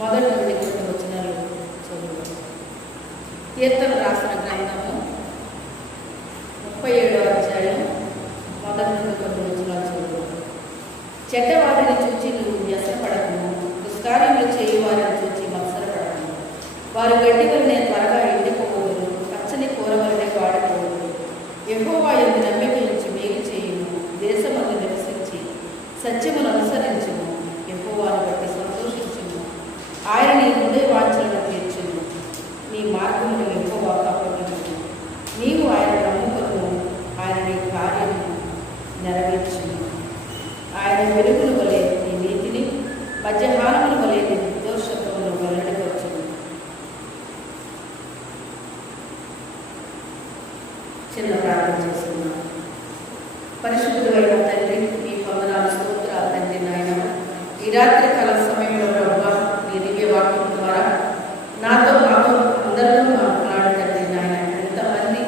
మొదటి నుండి కొన్ని వచనాలు చదువు. కీర్తన రాసిన గ్రంథము 37వ అధ్యాయం మొదటి నుండి కొన్ని వచనాలు చదువు. చెడ్డవారిని చూచి నువ్వు వ్యసనపడకుము, దుష్కార్యములు చేయు వారిని చూచి మత్సరపడకుము. వారు గడ్డి వలనే త్వరగా ఎండిపోవదురు, పచ్చని కూర వలనే వాడిపోవదురు. యెహోవా యందు నమ్మిక ఉంచి మేలు చేయుము, దేశమందు నివసించి సత్యమును అనుసరించుము. యెహోవాను బట్టి సంతోషించుము, ఆయన నీ హృదయ వాంఛలను తీర్చును. నీ మార్గమును యెహోవాకు అప్పగించుము, నీవు ఆయన నమ్ముకును, ఆయన నీ కార్యము నెరవేర్చును. ఆయన వెలుగును వలె నీ నీతిని, మధ్యాహ్నమును వలె నీ నిర్దోషత్వమును వెల్లడిపరచును. చిన్న ప్రార్థన చేస్తున్నాను. పరిశుద్ధుడైన తండ్రి, మీ వందనాలు, స్తోత్రాలు తండ్రి. నాయన, ఈ రాత్రి కాల సమయంలో ప్రభువా, మీ దివ్య వాక్యం ద్వారా నాతో అందరితో మాట్లాడు తండ్రి. నాయన, ఎంతమంది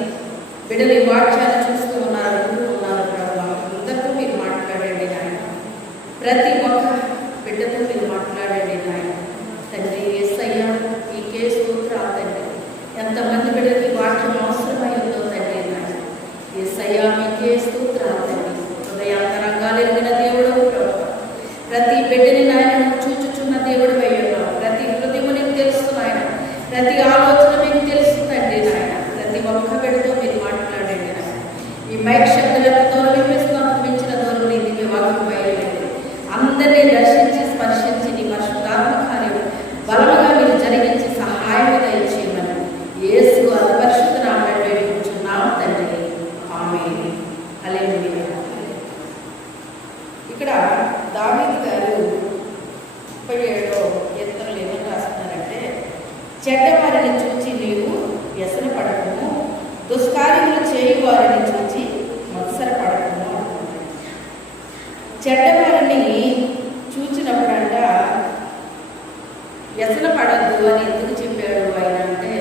బిడ్డలు ఈ వాక్యాన్ని చూస్తూ ఉన్నారు, అనుకుంటున్నారు ప్రభువా, అందరితో మీరు మాట్లాడండి నాయన. ప్రతి ఒక్క బిడ్డతో మీరు మాట్లాడండి నాయన. తండ్రి యేసయ్య, మీకే స్తోత్రాలు తండ్రి. ఎంతమంది బిడ్డలకి వాక్యం అవసరమై ఉందో తండ్రి నాయన. యేసయ్య, మీకే స్తోత్రాలు తండ్రి. హృదయాంతరంగాలు ఎరిగిన దేవుడు ప్రభువా, ప్రతి బిడ్డని నాయన చూచుచున్న దేవుడు అయ్యున్నావు. ప్రతి హృదయము నీకు తెలుసు నాయన, ప్రతి ఆలోచన మీకు తెలుసు తండ్రి నాయన. ప్రతి ఒక్క బిడ్డతో మీరు మాట్లాడండి నాయన. ఈ మైక్ శబ్దులకు దూరం వినిపిస్తున్నంత మించిన దూరం నీ దివ్య వాక్యం బయలుదేరి అందరినీ దర్శించి స్పర్శించి నీ పరిశుద్ధాత్మ కార్యం బలముగా మీరు జరిగించి సహాయం దయచేయమని యేసు అతి పరిశుద్ధ నామమున వేడుకుంటున్నాము తండ్రి. ఆమేన్. హల్లెలూయా. ఇక్కడ దావీదు గారు 37వ కీర్తనలో ఏమని రాస్తున్నారంటే, చెడ్డవారిని చూచి నీవు వ్యసన పడకము, దుష్కార్యములు చేయు వారిని చూచి మత్సరపడకము అంటున్నారు. చెడ్డవారిని చూచినప్పుడంట వ్యసన పడద్దు అని ఎందుకు చెప్పాడు ఆయన అంటే,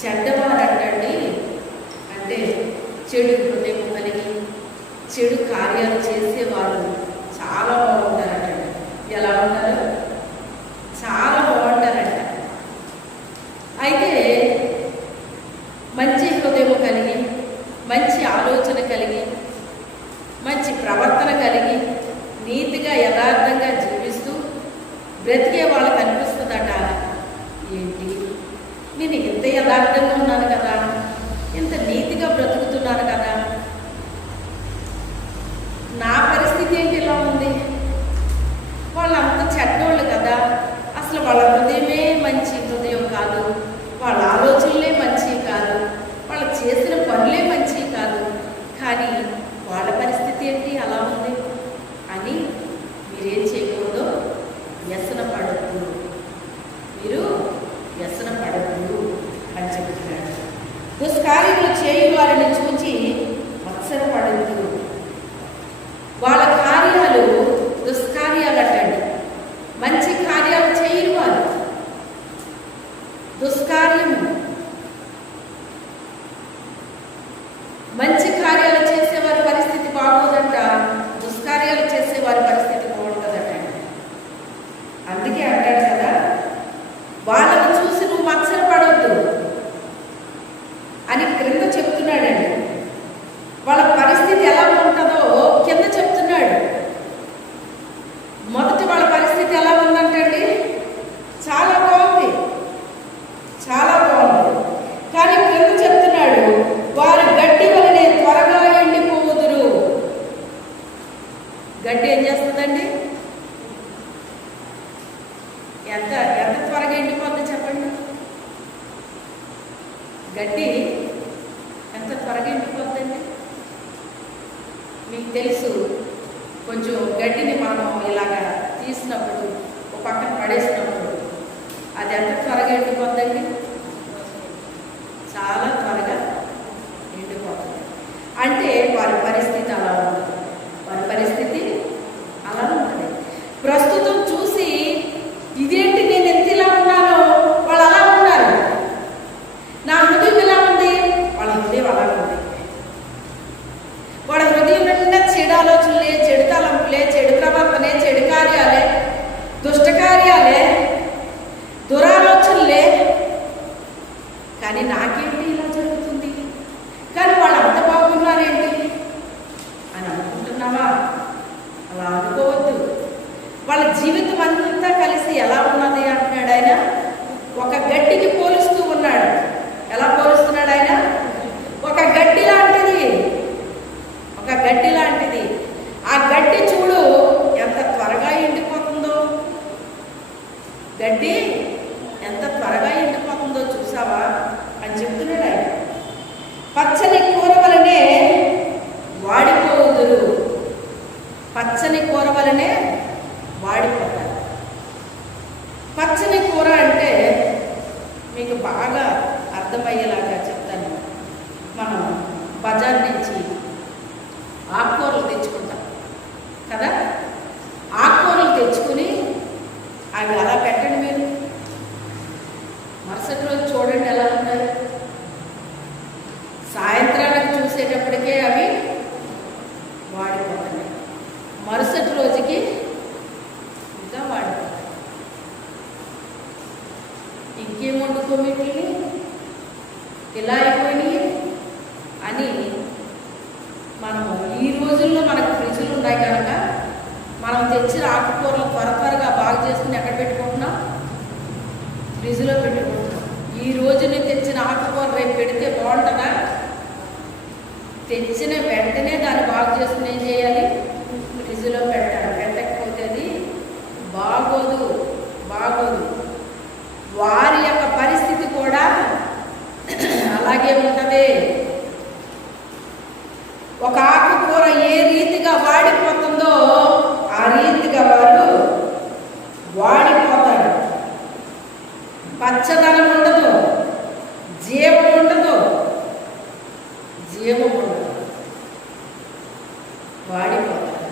చెడ్డవారంటండి అంటే చెడు హృదయం కలిగి చెడు కార్యాలు చేసేవాళ్ళు చాలా బాగుంటారంట. ఎలా ఉంటారు? చాలా బాగుంటారంట. అయితే మంచి హృదయం కలిగి, మంచి ఆలోచన కలిగి, మంచి ప్రవర్తన కలిగి, నీతిగా యథార్థంగా జీవిస్తూ బ్రతికే వాళ్ళకి అనిపిస్తుందట, ఏంటి నేను ఇంత యథార్థంగా ఉన్నాను కదా, ఇంత నీతిగా బ్రతుకుతున్నాను కదా, నా పరిస్థితి ఏంటి ఇలా ఉంది? వాళ్ళంత చెడ్డోళ్ళు కదా, అసలు వాళ్ళ హృదయమే మంచి హృదయం కాదు, వాళ్ళ ఆలోచనలే మంచి కాదు, వాళ్ళు చేసిన పనులే మంచి కాదు, కానీ వాళ్ళ పరిస్థితి ఏంటి అలా ఉంది అని మీరేం చేయకూడదు, వ్యసన పడద్దు, మీరు వ్యసన పడద్దు అని చెప్తున్నాడు. దుష్కార్యములు చేయు వారిని చూచి మత్సరపడద్దు. వాళ్ళ కార్యాలు దుష్కార్యాలు అటండి, మంచి కార్యాలు చేయరు వారు. దుష్కార్యము, మంచి కార్యాలు చేసేవారి పరిస్థితి బాగోదట, దుష్కార్యాలు చేసేవారి పరిస్థితి బాగుంటుందట. అందుకే అంటాడు కదా, వాళ్ళను చూసి నువ్వు మత్సరపడవద్దు అని క్రింద చెప్తున్నాడండి. వాళ్ళ పరిస్థితి ఎలా ఉంటుందో కింద చెప్తున్నాడు. మొదటి వాళ్ళ పరిస్థితి ఎలా ఉందంటండి, చాలా బాగుంది, చాలా బాగుంది. కానీ క్రింద చెప్తున్నాడు, వారు గడ్డి వలనే త్వరగా ఎండిపోవుదురు. గడ్డి ఏం చేస్తుందండి? ఎంత ఎంత త్వరగా ఎండిపోద్ది చెప్పండి? గడ్డి ఎంత త్వరగా ఎండిపోద్దండి? మీకు తెలుసు, కొంచెం గడ్డిని మనం ఇలాగా తీసినప్పుడు, ఒక పక్కన పడేసినప్పుడు అది ఎంత త్వరగా ఎండిపోద్దండి? చాలా త్వరగా ఎండిపోతుంది. అంటే వారి పరిస్థితి అలా ఉంటుంది, వారి పరిస్థితి అలా ఉంటుంది. ప్రస్తుతం చూసి ఇదేంటి నేను ఎంత ఇలా ఉన్నానో, వాళ్ళు అలా ఉన్నారు, నా హృదయం ఎలా ఉంది, వాళ్ళ హృదయం అలా ఉంది. వాళ్ళ హృదయం నిండా చెడు ఆలోచనలే, చెడు తలంపులే, చెడు ప్రవర్తనే, చెడు కార్యాలే, దుష్ట కార్యాలే దుర్గార్యాలే, దురాలోచనలే, కానీ నాకేంటి ఇలా జరుగుతుంది, కానీ వాళ్ళు అంత బాగున్నారేంటి అని అనుకుంటున్నావా? అలా అనుకోవద్దు. వాళ్ళ జీవితం అంతా కలిసి ఎలా ఉన్నది అంటున్నాడు ఆయన. ఒక గడ్డికి పోలుస్తూ ఉన్నాడు. ఎలా పోలుస్తున్నాడు ఆయన? ఒక గడ్డి లాంటిది, ఒక గడ్డి లాంటిది. ఆ గడ్డి చూడు ఎంత త్వరగా ఎండిపోతుందో, గడ్డి ఎంత త్వరగా ఎండిపోతుందో చూసావా అని చెప్తున్నాడు ఆయన. పచ్చని కూర వలనే వాడిపోదురు, పచ్చని కూర వలనే వాడిపోతారు. పచ్చని కూర అంటే మీకు బాగా అర్థమయ్యేలాగా చెప్తాను. మనం బజార్ నుంచి ఆకుకూరలు తెచ్చుకుంటాం కదా. ఆకుకూరలు తెచ్చుకుని అవి అలా పెట్టండి, మీరు మరుసటి రోజు చూడండి ఎలా ఉన్నాయి. సాయంత్రానికి చూసేటప్పటికే అవి వాడిపోతున్నాయి, మరుసటి రోజుకి ఇంకా వాడిపోతాయి. ఇంకేం వండుకోమిటి ఇలా అయిపోయినాయి అని మనము ఈ రోజుల్లో మనకు ఫ్రిడ్జ్లు ఉన్నాయి కనుక మనం తెచ్చిన ఆకుకూరలు త్వరగా బాగు చేసుకుని ఎక్కడ పెట్టుకుంటున్నాం? ఫ్రిడ్జ్లో పెట్టుకుంటున్నాం. ఈ రోజుని తెచ్చిన ఆకుకూర రేపు పెడితే బాగుంటుందా? తెచ్చిన వెంటనే దాన్ని బాగు చేసుకుని ఏం చేయాలి? ఫ్రిడ్జ్లో పెట్టాలి. పెట్టకపోతే అది బాగోదు, బాగోదు. వారి యొక్క పరిస్థితి కూడా అలాగే ఉంటుంది. ఒక ఆకుకూర ఏ రీతిగా వాడిపోతుందో ఆ రీతిగా వారు వాడిపోతారు. పచ్చదనం ఉండదు, జీవం ఉండదు, జీవం ఉండదు, వాడిపోతారు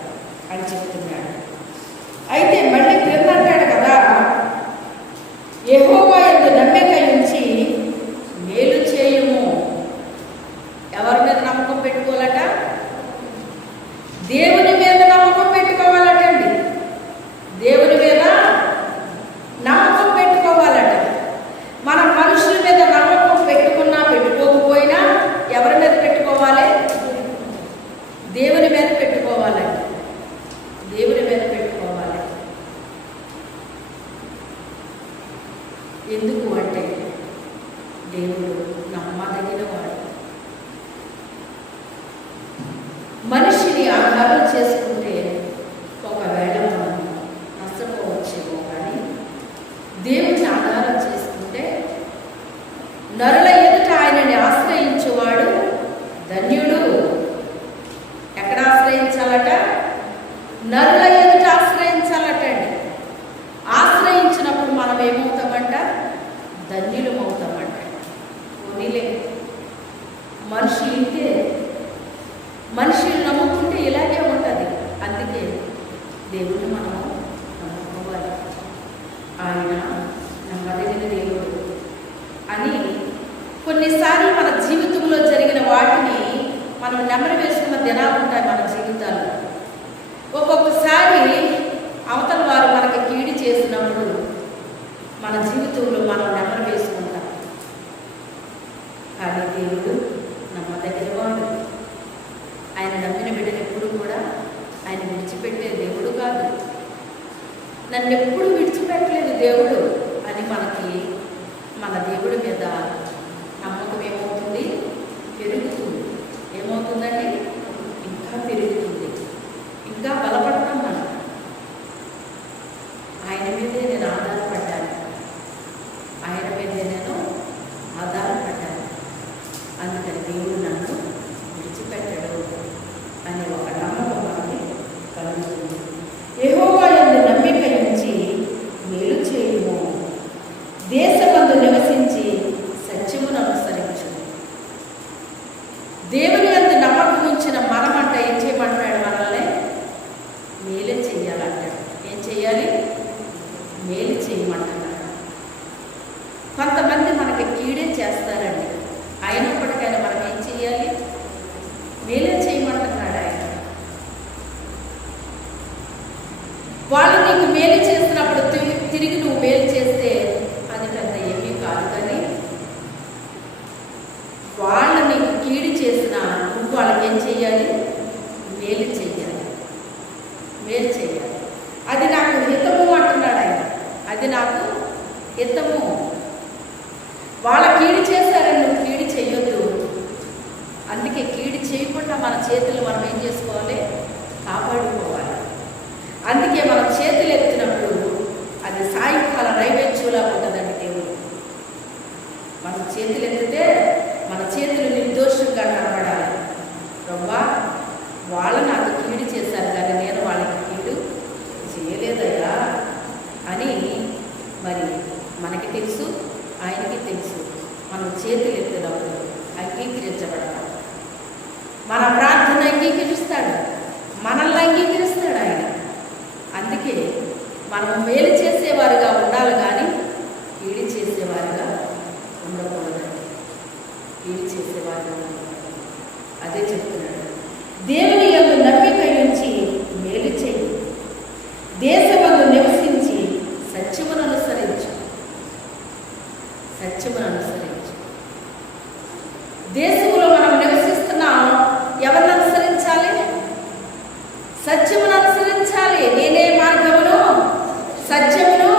అని చెప్తున్నాడు. అయితే మళ్ళీ క్రింద అంటాడు కదా, యెహోవా యందు నమ్మిక ఉంచి మేలు చేయుము. ఎవరి మీద నమ్మకం పెట్టుకోవాలట? దేవుని మీద నమ్మకం పెట్టుకోవాలటండి. దేవుని మీద నమ్మకం పెట్టుకోవాలట. మనం మనుషుల మీద నమ్మకం పెట్టుకున్నా పెట్టుకోకపోయినా ఎవరి మీద పెట్టుకోవాలి? దేవుని మీద పెట్టుకోవాలండి. దేవుని మీద పెట్టుకోవాలి. ఎందుకు అంటే దేవుడు నమ్మదగిన వాడు. మనిషిని ఆధారం చేసుకుంటే ఒకవేళ మనం నష్టపోవచ్చేమో, కానీ దేవుడిని ఆధారం చేసుకుంటే నరుల ఎదుట ఆయనని ఆశ్రయించేవాడు ధన్యుడు. ఎక్కడ ఆశ్రయించాలట? నరుల ఎదుట ఆశ్రయించాలటండి. ఆశ్రయించినప్పుడు మనం ఏమవుతామంట? ధన్యులం అవుతామంట. పోనీలే, మనుషులు ఇంతే, మనుషులు నమ్ముకుంటే ఇలాగే ఉంటుంది. అందుకే దేవుడిని మనము నమ్ముకోవాలి. ఆయన నమ్మదగిన దేవుడు అని కొన్నిసార్లు మన జీవితంలో జరిగిన వాటిని మనం నెమరు వేసుకున్న దినాలు ఉంటాయి మన జీవితాల్లో. ఒక్కొక్కసారి అవతల వారు మనకి కీడు చేసినప్పుడు మన జీవితంలో మనం నెమరు వేసుకుంటాం. కానీ దేవుడు నమ్మదగిన వాడు. ఆయన నమ్మిన బిడ్డను ఎప్పుడు కూడా ఆయన విడిచిపెట్టే దేవుడు కాదు. నన్ను ఎప్పుడు విడిచిపెట్టలేదు దేవుడు అని మనకి మన దేవుడి మీద నమ్మకం ఏమవుతుంది? పెరుగుతుంది. ఏమవుతుందండి? ఇంకా పెరుగుతుంది, ఇంకా బలపడతాం మనం. ఆయన మీదే నేను ఆధారపడ్డాను, ఆయన మీదే నేను ఆధారపడ్డాను, అందుకని దేవుడు నన్ను విడిచిపెట్టడు అనే ఒక నమ్మకం మనకి కలుగుతుంది. యెహోవా యందు నమ్మిక ఉంచి మేలు చేయుము, దేశమందు నివసించి సత్యమును అనుసరించు. దేవుని యందు నమ్మకం ఉంచిన మనమంట ఏం చేయమంటాడు? మనల్ని మేలు చెయ్యాలంటాడు. ఏం చెయ్యాలి? మేలు చేయమంటున్నాడు. కొంతమంది మనకి కీడే చేస్తారండి, అయినప్పటికైనా మనం ఏం చెయ్యాలి? మేలే చేయమంటున్నాడు ఆయన. వాళ్ళు నీకు మేలు చేసినప్పుడు తిరిగి నువ్వు మేలు చేస్తే అది పెద్ద ఏమీ కాదు, కానీ వాళ్ళు నీకు కీడు చేసినా నువ్వు వాళ్ళకి ఏం చెయ్యాలి? మేలు చెయ్యాలి, మేలు చెయ్యాలి. అది నాకు హితము అంటున్నాడు ఆయన. అది నాకు హితము. వాళ్ళ కీడు చేశారని నువ్వు కీడు చెయ్యొద్దు. అందుకే కీడు చేయకుండా మన చేతులు మనం ఏం చేసుకోవాలి? కాపాడుకోవాలి. అందుకే మనం చేతులు ఎత్తినప్పుడు అది సాయంకాల నైవేద్యంలా ఉంటుందండి దేవుడు. మనం చేతులు ఎత్తితే మన చేతులు నిర్దోషంగా కనబడాలి. రవ్వా వాళ్ళు నాకు కీడు చేశారు కానీ నేను వాళ్ళకి కీడు చేయలేదయ్యా అని మరి మనకి తెలుసు, ఆయనకి తెలుసు. మనం చేతులు ఎత్తినప్పుడు అంగీకరించబడతాం. మన ప్రార్థన అంగీకరిస్తాడు, మనల్ని అంగీకరిస్తాడు ఆయన. అందుకే మనం మేలు చేసేవారుగా ఉండాలి కానీ కీడు చేసేవారుగా ఉండకూడదండి. కీడు చేసేవారుగా ఉండకూడదు. అదే చెప్తున్నాడు. దేవుని యందు నమ్మిక ఉంచి మేలు చేయి, దేశమందు నివసించి సత్యమును అనుసరించు. సత్యమును అనుసరించు. దేశంలో మనం నివసిస్తున్నాం, ఎవరిని అనుసరించాలి? సత్యమును అనుసరించాలి. నేనే మార్గమును సత్యమును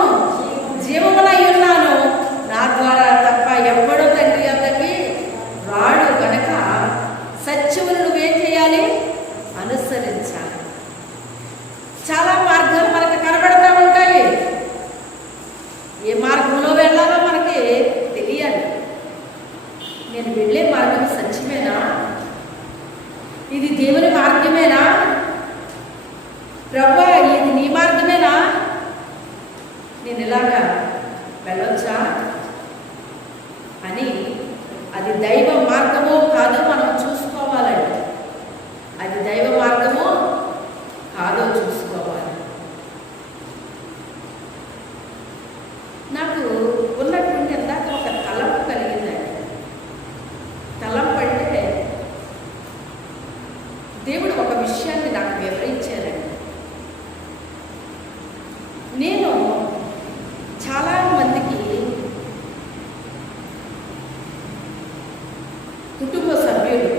జీవమునై ఉన్నాను, నా ద్వారా తప్ప ఎవ్వడూ తండ్రి వద్దకి రాడు గనక సత్యమును నువ్వేం చేయాలి? అనుసరించాలి. చాలా మార్గాలు మనకు కనబడతా ఉంటాయి. ఏ మార్గంలో వెళ్ళాలో మనకి తెలియాలి. నేను వెళ్ళే మార్గం సత్యమేనా? ఇది దేవుని మార్గమేనా? ప్రభువా ఇది నీ మార్గమేనా? నేను ఇలాగా వెళ్ళొచ్చా అని అది దైవ మార్గమో కాదో మనం చూసుకోవాలండి. అది దైవ మార్గమో కాదో చూసుకోవాలి. నాకు ఉన్నటువంటి ఇందాక ఒక తలంపు కలిగిందండి. తలంపు అంటే దేవుడు ఒక విషయాన్ని నాకు వివరించారండి. నేను చాలా మందికి కుటుంబ సభ్యులు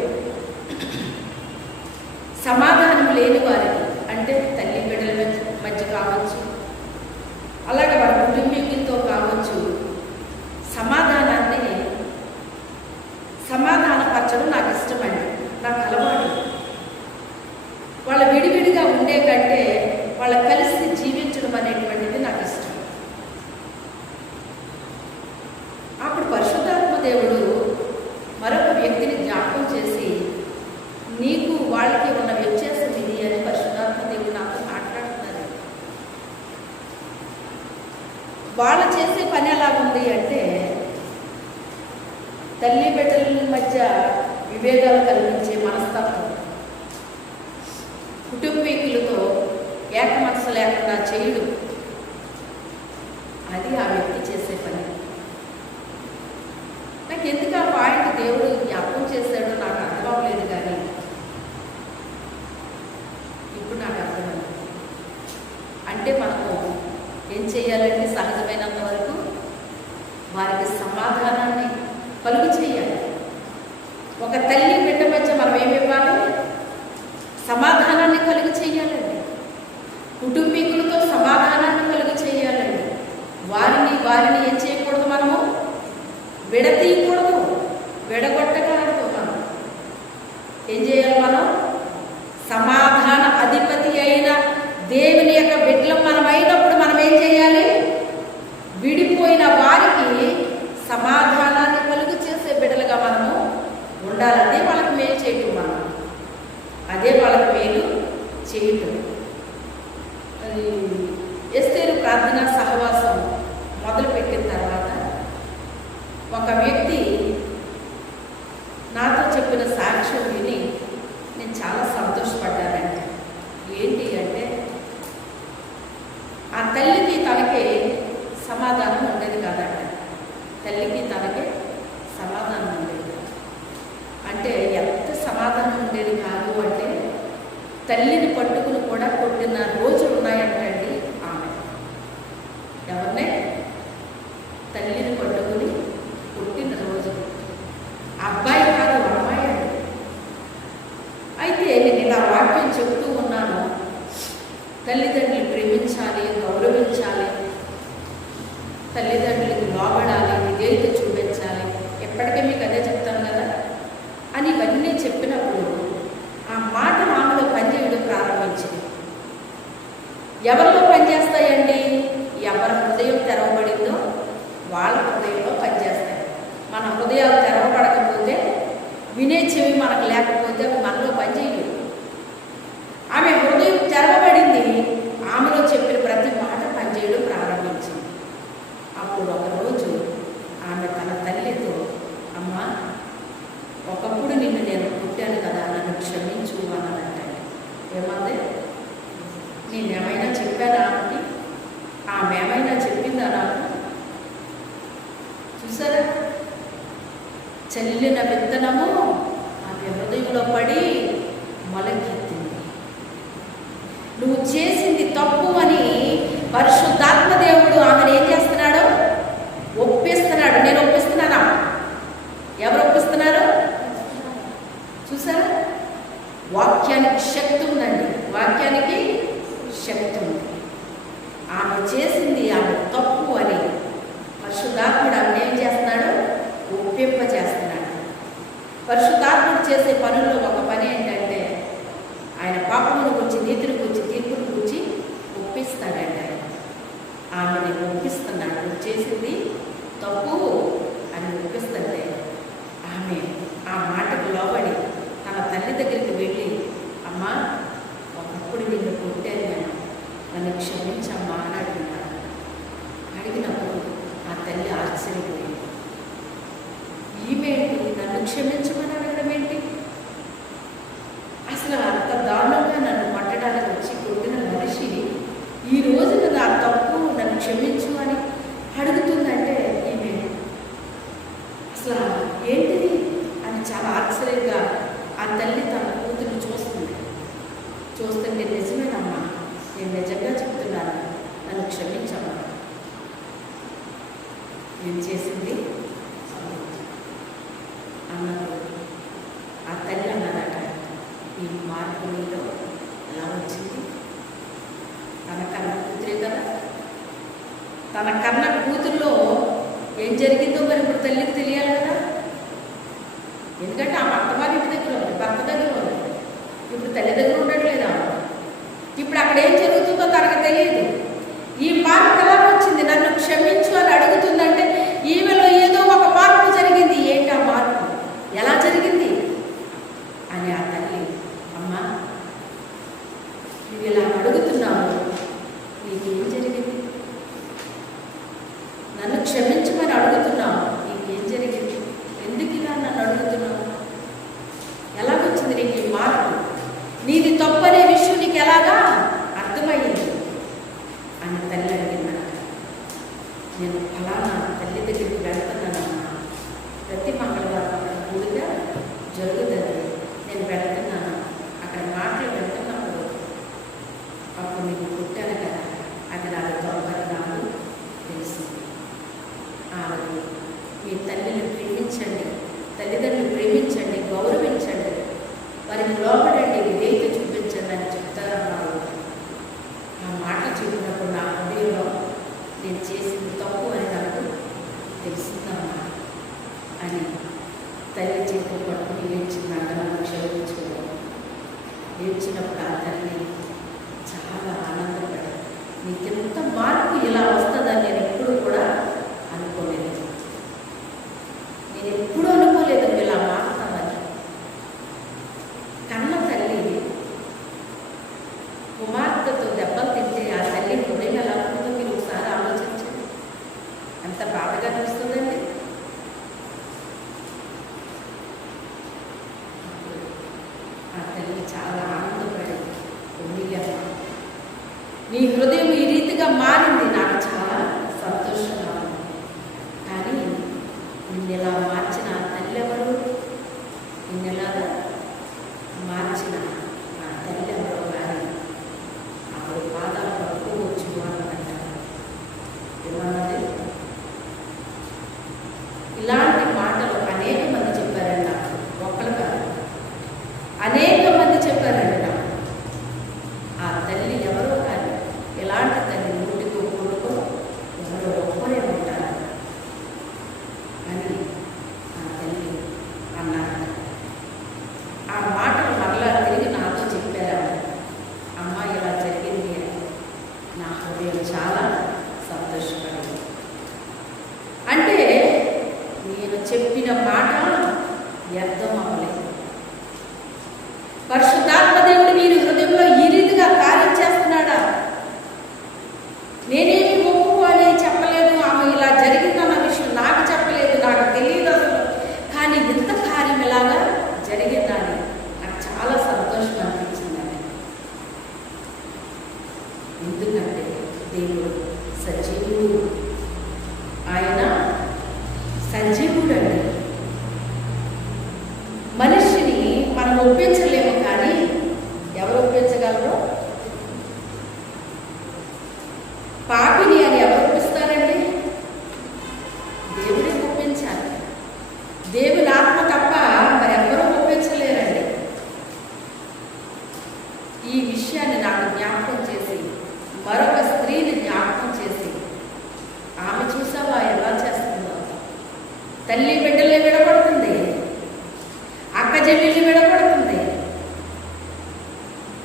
సమాధానం లేని వారికి, అంటే తల్లి బిడ్డల మధ్య కావచ్చు, అలాగే వారి కుటుంబీకులతో కావచ్చు, సమాధానపరచడం నాకు ఇష్టమండి. నాకు అలవాటు. వాళ్ళ విడివిడిగా ఉండే కంటే వాళ్ళ కలిసి జీవించడం అనేటువంటిది నాకు ఇష్టం. అప్పుడు పరిశుద్ధాత్మ దేవుడు మరొక వ్యక్తిని జ్ఞాపకం చేసి, నీకు వాళ్ళకి ఉన్న వ్యత్యాసం ఇది అని పరిశుద్ధాత్మ దేవుడు నాతో మాట్లాడుతున్నారు. వాళ్ళు చేసే పని ఎలా ఉంది అంటే, తల్లి బిడ్డల మధ్య విభేదాలు కలిగించే మనస్తత్వం, కుటుంబీకులతో ఏక మనసు లేకుండా చేయడం, అది ఆ వ్యక్తి చేసే పని. నాకు ఎందుకు ఆ పాయింట్ దేవుడు జ్ఞాపకం చేశాడో నాకు అర్థం అవ్వలేదు, కానీ ఇప్పుడు నాకు అర్థమైంది. అంటే మనము ఏం చేయాలంటే సహజమైనంత వరకు వారికి సమాధానాన్ని కలుగు చేయాలి. ఒక తల్లి బిడ్డ మధ్య మనం ఏమి ఇవ్వాలి? సమాధానాన్ని కలుగు చేయాలండి. కుటుంబీకులతో సమాధానాన్ని కలుగు చేయాలండి. వారిని ఏం చేయకూడదు? మనము విడతీయకూడదు, విడగొట్టగలదు. మనం ఏం చేయాలి? మనం సమాధాన అధిపతి అయిన దేవుని యొక్క బిడ్డలం మనం అయినప్పుడు మనం ఏం చేయాలి? విడిపోయిన వారికి సమాధానాన్ని కలుగు చేసే బిడ్డలుగా మనము ఉండాలి. అదే వాళ్ళకి మేలు చేయటం. మనం అదే వాళ్ళకి మేలు చేయటం. ఎస్తేరు ప్రార్థనా సహవాసం మొదలుపెట్టిన తర్వాత ఒక వ్యక్తి నాతో చెప్పిన సాక్ష్యం విని నేను చాలా సంతోషపడ్డానండి. ఏంటి అంటే, ఆ తల్లికి తనకే సమాధానం ఉండేది కాదంట. తల్లికి తనకే సమాధానం ఉండేది. అంటే ఎంత సమాధానం ఉండేది కాదు అంటే, తల్లిని పట్టుకుని కూడా కొట్టిన రోజులు ఉన్నాయంటండి ఆమె. ఎవరు? ప్రేమించాలి, గౌరవించాలి, తల్లిదండ్రులకు లోబడాలి, విధేయత చూపించాలి, ఎప్పటికీ మీకు అదే చెప్తాను కదా అని ఇవన్నీ చెప్పినప్పుడు ఆ మాట ఆమెలో పనిచేయడం ప్రారంభించింది. ఎవరిలో పనిచేస్తాయండి? ఎవరి హృదయం తెరవబడిందో వాళ్ళ హృదయంలో పనిచేస్తాయి. మన హృదయాలు తెరవబడకపోతే, వినే చెవి మనకు లేకపోతే అవి మనలో పనిచేయవు. ఆమె హృదయం తెరవబడింది, ఆమెలో చెప్పిన ప్రతి మాట పనిచేయడం ప్రారంభించింది. అప్పుడు ఒకరోజు ఆమె తన తల్లితో, అమ్మా, ఒకప్పుడు నిన్ను నేను పుట్టాను కదా, నన్ను క్షమించు అన్నదంటే. ఏమంది? నేనేమైనా చెప్పానా అని? ఆమె ఏమైనా చెప్పిందా నాకు? చూసారా, చల్లిన విత్తనము ఆమె హృదయంలో పడి మొలకెత్తింది. నువ్వు చేసింది తప్పు అని పరిశుద్ధాత్మ దేవుడు ఆమెను ఏం చేస్తున్నాడు? ఒప్పిస్తున్నాడు. నేను ఒప్పిస్తున్నానా? ఎవరు ఒప్పిస్తున్నారు? చూసారా, వాక్యానికి శక్తి ఉందండి. వాక్యానికి శక్తి ఉంది. ఆమె చేసింది ఆమె తప్పు అని పరిశుద్ధాత్ముడు ఆమెను ఏం చేస్తున్నాడు? ఒప్పింపజేస్తున్నాడు. పరిశుద్ధాత్ముడు చేసే పనుల్లో ఒక పని ఏంటంటే ఆయన పాపమును గురించి, నీతిని గురించి, తీర్పును గురించి ఒప్పిస్తాడండి. ఆమెని ఒప్పిస్తున్నాడు. నువ్వు చేసింది తప్పు అని ఒప్పిస్తుంటే ఆమె ఆ మాటకు లోబడి తన తల్లి దగ్గరికి వెళ్ళి, అమ్మా, ఒకప్పుడు నిన్ను కొట్టాను నేను, నన్ను క్షమించమ్మా అని అడుగుతాను. అడిగినప్పుడు ఆ తల్లి ఆశ్చర్యపోయింది. ఈమెంటి నన్ను క్షమించమని అడగడం ఏంటి? అసలు అంత దారుణంగా నన్ను కొట్టడానికి వచ్చి కొట్టిన మనిషి ఈ రోజున నా తప్పు, నన్ను క్షమించు అని అడుగుతుందంటే ఈమె అసలు ఏంటిది అని చాలా ఆశ్చర్యంగా ఆ తల్లి తన కూతురు చూస్తుంది. చూస్తుంటే, నిజమేనమ్మా, నేను నిజంగా చెప్తున్నాను, నన్ను క్షమించమ్మా, నేను చేసింది అన్నప్పుడు ఆ తల్లి అన్నదట, ఈ మార్పు నీలో ఎలా వచ్చింది? తన కన్న కూతురే కదా. తన కన్న కూతురులో ఏం జరిగిందో మరి ఇప్పుడు తల్లికి తెలియాలి కదా. ఎందుకంటే ఆ అత్తవారి ఇంటి దగ్గర ఉంది, భర్త దగ్గర ఉంది, ఇప్పుడు తల్లి దగ్గర ఉండట్లేదా? ఇప్పుడు అక్కడ ఏం జరుగుతుందో తనకు తెలియదు. ఈ మార్పు ఎలా వచ్చింది? నన్ను క్షమించు అని అడుగుతుందంటే ఈమెలో ఏదో ఒక మార్పు జరిగింది. ఏంటి ఆ మార్పు? ఎలా జరిగింది అని ఆ తల్లి, అమ్మా, నువ్వు ఇలా అడుగుతున్నావు, నీకేం జరిగింది? నన్ను క్షమించమని అడుగుతున్నావు, నీకేం జరిగింది? ఎందుకు ఇలా నన్ను అడుగుతున్నావు? ఎలాగొచ్చింది నీకు ఈ మార్పు? నీది తప్పనే విషయం నీకు ఎలాగా అర్థమయ్యింది అని తల్లి అడిగిందట. నేను ఫలానా తల్లి దగ్గరికి వెళ్తున్నానమ్మా, ప్రతి మంగళవారం అక్కడ పూడిగా జరుగుతుంది, నేను వెళ్తున్నాను, అక్కడ మాటలు వెళ్తున్నప్పుడు అప్పుడు నీకు పుట్టాను కదా, అది నాకు తొందర నాకు తెలిసింది. ఆమెకు మీ తల్లిని ప్రేమించండి, తల్లిదండ్రులు ప్రేమించండి, గౌరవించండి, వారికి లోపడండి, విధేయత చూపించండి అని చెప్తారన్నారు. ఆ మాట చెప్పినప్పుడు నా హృదయంలో నేను చేసింది తప్పు అని నాకు తెలిసిందమ్మా అని తల్లి చేతులు పట్టుకుని ఏడ్చిందంట. నన్ను క్షమించుకోవడం. ఏడ్చినప్పుడు ఆ తల్లి చాలా ఆనందపడి, నీకెంత మార్పు ఇలా వస్తుందని నేను ఎప్పుడు కూడా అనుకోలేదు. నేను ఎప్పుడూ అనుకోలేదు నువ్వు ఇలా మారుతావని. కన్న తల్లి కుమార్తెతో దెబ్బలు తింటే ఆ తల్లి హృదయం ఎలా ఉంటుందో మీరు ఒకసారి ఆలోచించండి. ఎంత బాధగా అనిపిస్తుందండి. ఆ తల్లి చాలా ఆనందపడి, నీ హృదయం ఈ రీతిగా మారింది, నాకు చాలా సంతోషంగా ఉంది. కానీ నిన్ను ఎలా మార్చిన ఆ తల్లి ఎవరు? నిన్నెలాగా మార్చిన ఆ తల్లి ఎవరో కానీ అప్పుడు పాదాలు పట్టుకోవచ్చు అన్నమాట. ఏమన్నది? ఇలాంటి మాటలు అనేక మంది చెప్పారండి నాకు, ఒక్కరు కాదు, అనేక మంది చెప్పారండి నాకు. ఆ తల్లి ఎవరో కానీ ఎలాంటి తల్లి నా హృదయం చాలా సంతోషపడింది. అంటే నేను చెప్పిన మాట వ్యర్థం అవ్వలేదు. పరిశుద్ధాత్మ దేవుడు మీరు హృదయంలో ఈ రీతిగా కార్యం చేస్తున్నాడా? నేనేమి ఒప్పుకోని చెప్పలేదు, ఆమె ఇలా జరిగిందన్న విషయం నాకు చెప్పలేదు, నాకు తెలియదు అసలు. కానీ ఇంత కార్యం ఇలాగా జరిగిందని నాకు చాలా సంతోషం అనిపించిందండి. ఎందుకంటే దేవుడు సజీవుడు, ఆయన సజీవుడు అండి. మనిషిని మనం ఒప్పించలేము, కానీ ఎవరు ఒప్పించగలరు? పాపిని అని ఎవరు ఒప్పిస్తారండి? దేవుడే ఒప్పించాలి. దేవుని ఆత్మ తప్ప మరి ఎవరు ఒప్పించలేరండి. ఈ విషయాన్ని నాకు జ్ఞాపకం చేసి మరొక స్త్రీని జ్ఞాపకం చేసి, ఆమె చూసావా ఎలా చేస్తుందో? తల్లి బిడ్డల్ని విడగొడుతుంది, అక్క చెల్లెల్ని విడగొడుతుంది.